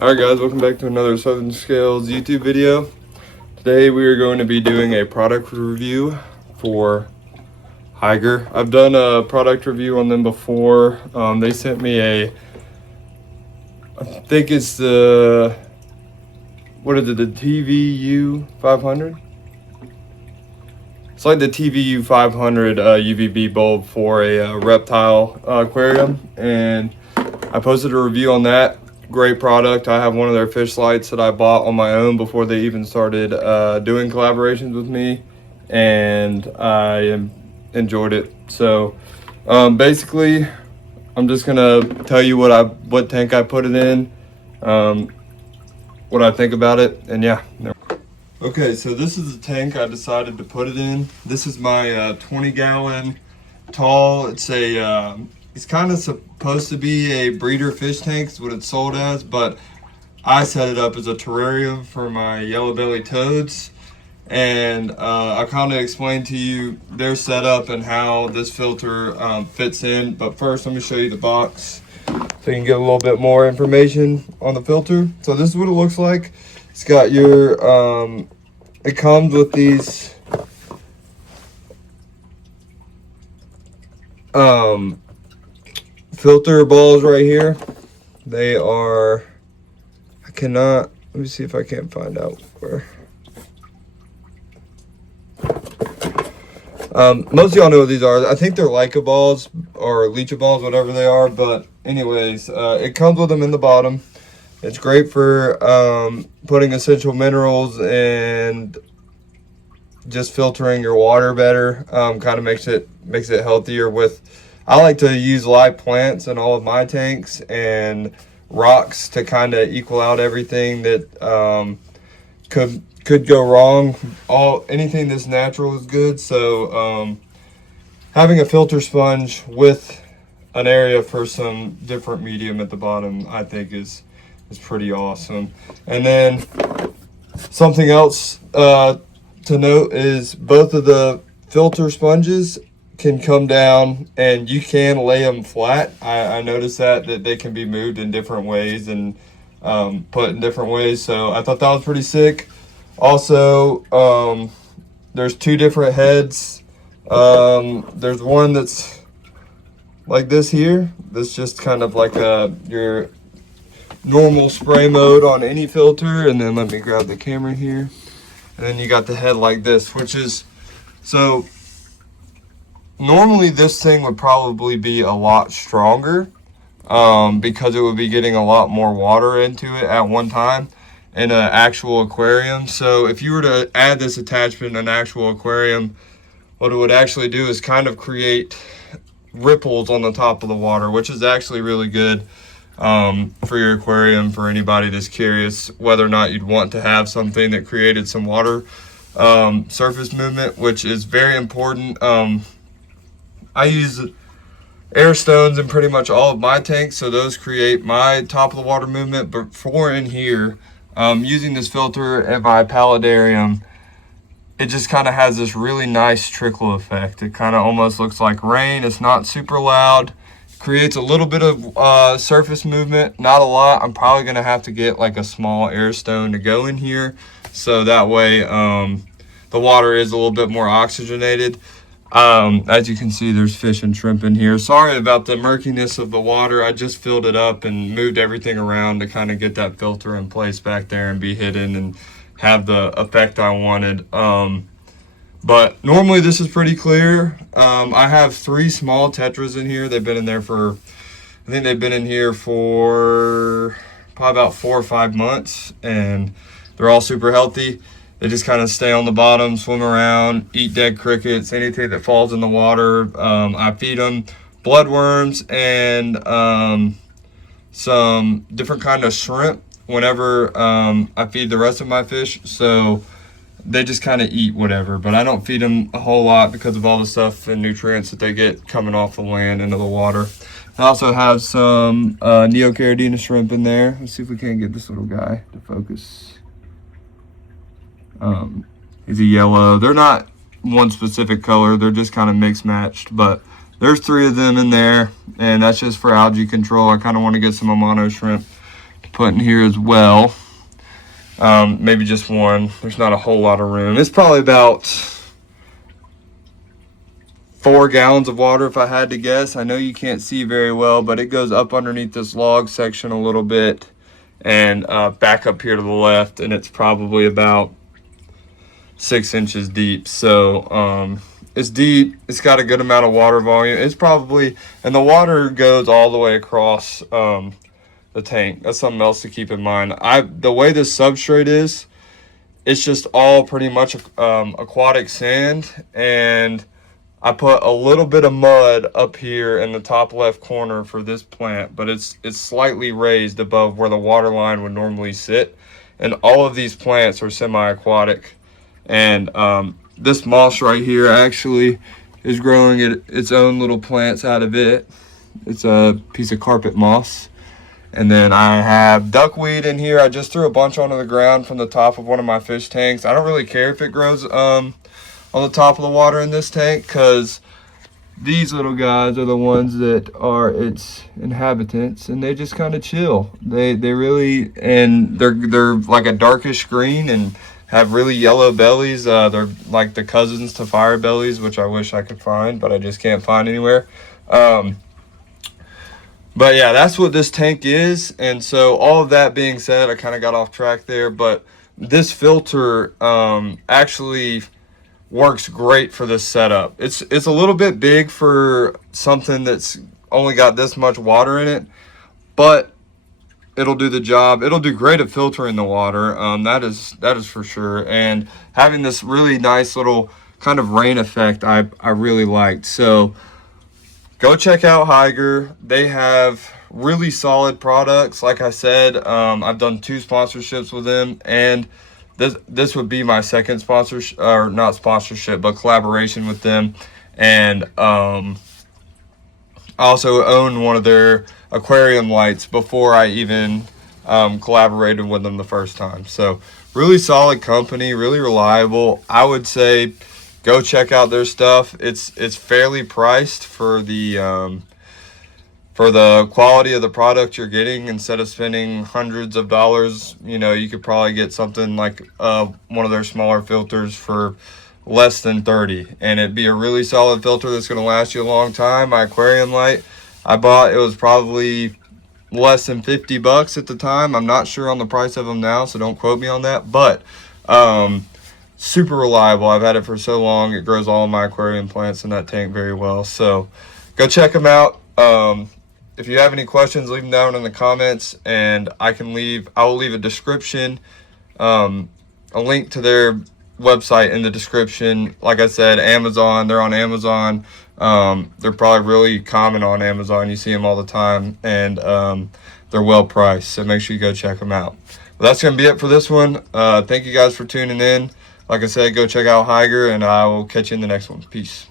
Alright guys, welcome back to another Southern Scales YouTube video. Today we are going to be doing a product review for Hygger. I've done a product review on them before. They sent me I think it's the TVU 500? It's like the TVU 500 UVB bulb for a reptile aquarium, and I posted a review on that. Great product. I have one of their fish lights that I bought on my own before they even started doing collaborations with me, and I enjoyed it. So basically, I'm just gonna tell you what tank I put it in, what I think about it, and yeah. Okay, so this is the tank I decided to put it in. This is my 20-gallon tall. It's kind of supposed to be a breeder fish tank, is what it's sold as, but I set it up as a terrarium for my yellow belly toads. And I kind of explained to you their setup and how this filter fits in. But first, let me show you the box so you can get a little bit more information on the filter. So this is what it looks like. It's got your, it comes with these filter balls right here. They are, let me see if I can't find out where. Most of y'all know what these are. I think they're Leica balls or Leecha balls, whatever they are. But anyways, it comes with them in the bottom. It's great for putting essential minerals and just filtering your water better. Kind of makes it healthier. I like to use live plants in all of my tanks and rocks to kind of equal out everything that could go wrong. Anything that's natural is good. So having a filter sponge with an area for some different medium at the bottom, I think is pretty awesome. And then something else to note is both of the filter sponges can come down and you can lay them flat. I noticed that they can be moved in different ways and put in different ways. So I thought that was pretty sick. Also, there's two different heads. There's one that's like this here. That's just kind of like your normal spray mode on any filter. And then let me grab the camera here. And then you got the head like this, which is, so normally this thing would probably be a lot stronger because it would be getting a lot more water into it at one time in an actual aquarium. So if you were to add this attachment in an actual aquarium, what it would actually do is kind of create ripples on the top of the water, which is actually really good for your aquarium, for anybody that's curious whether or not you'd want to have something that created some water surface movement, which is very important. I use air stones in pretty much all of my tanks, so those create my top of the water movement. But for in here, using this filter at my paludarium, it just kind of has this really nice trickle effect. It kind of almost looks like rain. It's not super loud. Creates a little bit of surface movement, not a lot. I'm probably gonna have to get like a small air stone to go in here, so that way the water is a little bit more oxygenated. As you can see, there's fish and shrimp in here. Sorry about the murkiness of the water. I just filled it up and moved everything around to kind of get that filter in place back there and be hidden and have the effect I wanted. But normally this is pretty clear. I have 3 small tetras in here. They've been in there for, I think they've been in here for probably about 4 or 5 months, and they're all super healthy. They just kind of stay on the bottom, swim around, eat dead crickets, anything that falls in the water. I feed them bloodworms and some different kind of shrimp whenever I feed the rest of my fish. So they just kind of eat whatever, but I don't feed them a whole lot because of all the stuff and nutrients that they get coming off the land into the water. I also have some neocaridina shrimp in there. Let's see if we can't get this little guy to focus. He's a yellow. They're not one specific color. They're just kind of mixed matched, but there's 3 of them in there, and that's just for algae control. I kind of want to get some Amano shrimp to put in here as well. Maybe just one. There's not a whole lot of room. It's probably about 4 gallons of water if I had to guess. I know you can't see very well, but it goes up underneath this log section a little bit and back up here to the left, and it's probably about 6 inches deep. So it's deep. It's got a good amount of water volume. It's probably, and the water goes all the way across the tank. That's something else to keep in mind. The way this substrate is, it's just all pretty much aquatic sand, and I put a little bit of mud up here in the top left corner for this plant, but it's slightly raised above where the water line would normally sit, and all of these plants are semi-aquatic. And this moss right here actually is growing its own little plants out of it. It's a piece of carpet moss. And then I have duckweed in here. I just threw a bunch onto the ground from the top of one of my fish tanks. I don't really care if it grows on the top of the water in this tank, because these little guys are the ones that are its inhabitants, and they just kind of chill. They really, and they're like a darkish green and have really yellow bellies. They're like the cousins to fire bellies, which I wish I could find, but I just can't find anywhere. But yeah, that's what this tank is. And so all of that being said, I kind of got off track there, but this filter actually works great for this setup. It's a little bit big for something that's only got this much water in it, but it'll do the job. It'll do great at filtering the water. That is for sure. And having this really nice little kind of rain effect, I really liked. So go check out Hygger. They have really solid products. Like I said, I've done 2 sponsorships with them, and this would be my second sponsorship, or not sponsorship, but collaboration with them. And I also own one of their aquarium lights before I even collaborated with them the first time. So really solid company, really reliable. I would say go check out their stuff. It's fairly priced for the quality of the product you're getting. Instead of spending hundreds of dollars, you could probably get something like one of their smaller filters for less than 30, and it'd be a really solid filter that's going to last you a long time. My aquarium light I bought, it was probably less than $50 at the time. I'm not sure on the price of them now, so don't quote me on that, but super reliable. I've had it for so long. It grows all of my aquarium plants in that tank very well. So go check them out. If you have any questions, leave them down in the comments, and I will leave a description, a link to their website in the description. Like I said, Amazon, they're on Amazon. They're probably really common on Amazon. You see them all the time, and they're well priced. So make sure you go check them out. Well, that's going to be it for this one. Thank you guys for tuning in. Like I said, go check out Hygger, and I will catch you in the next one. Peace.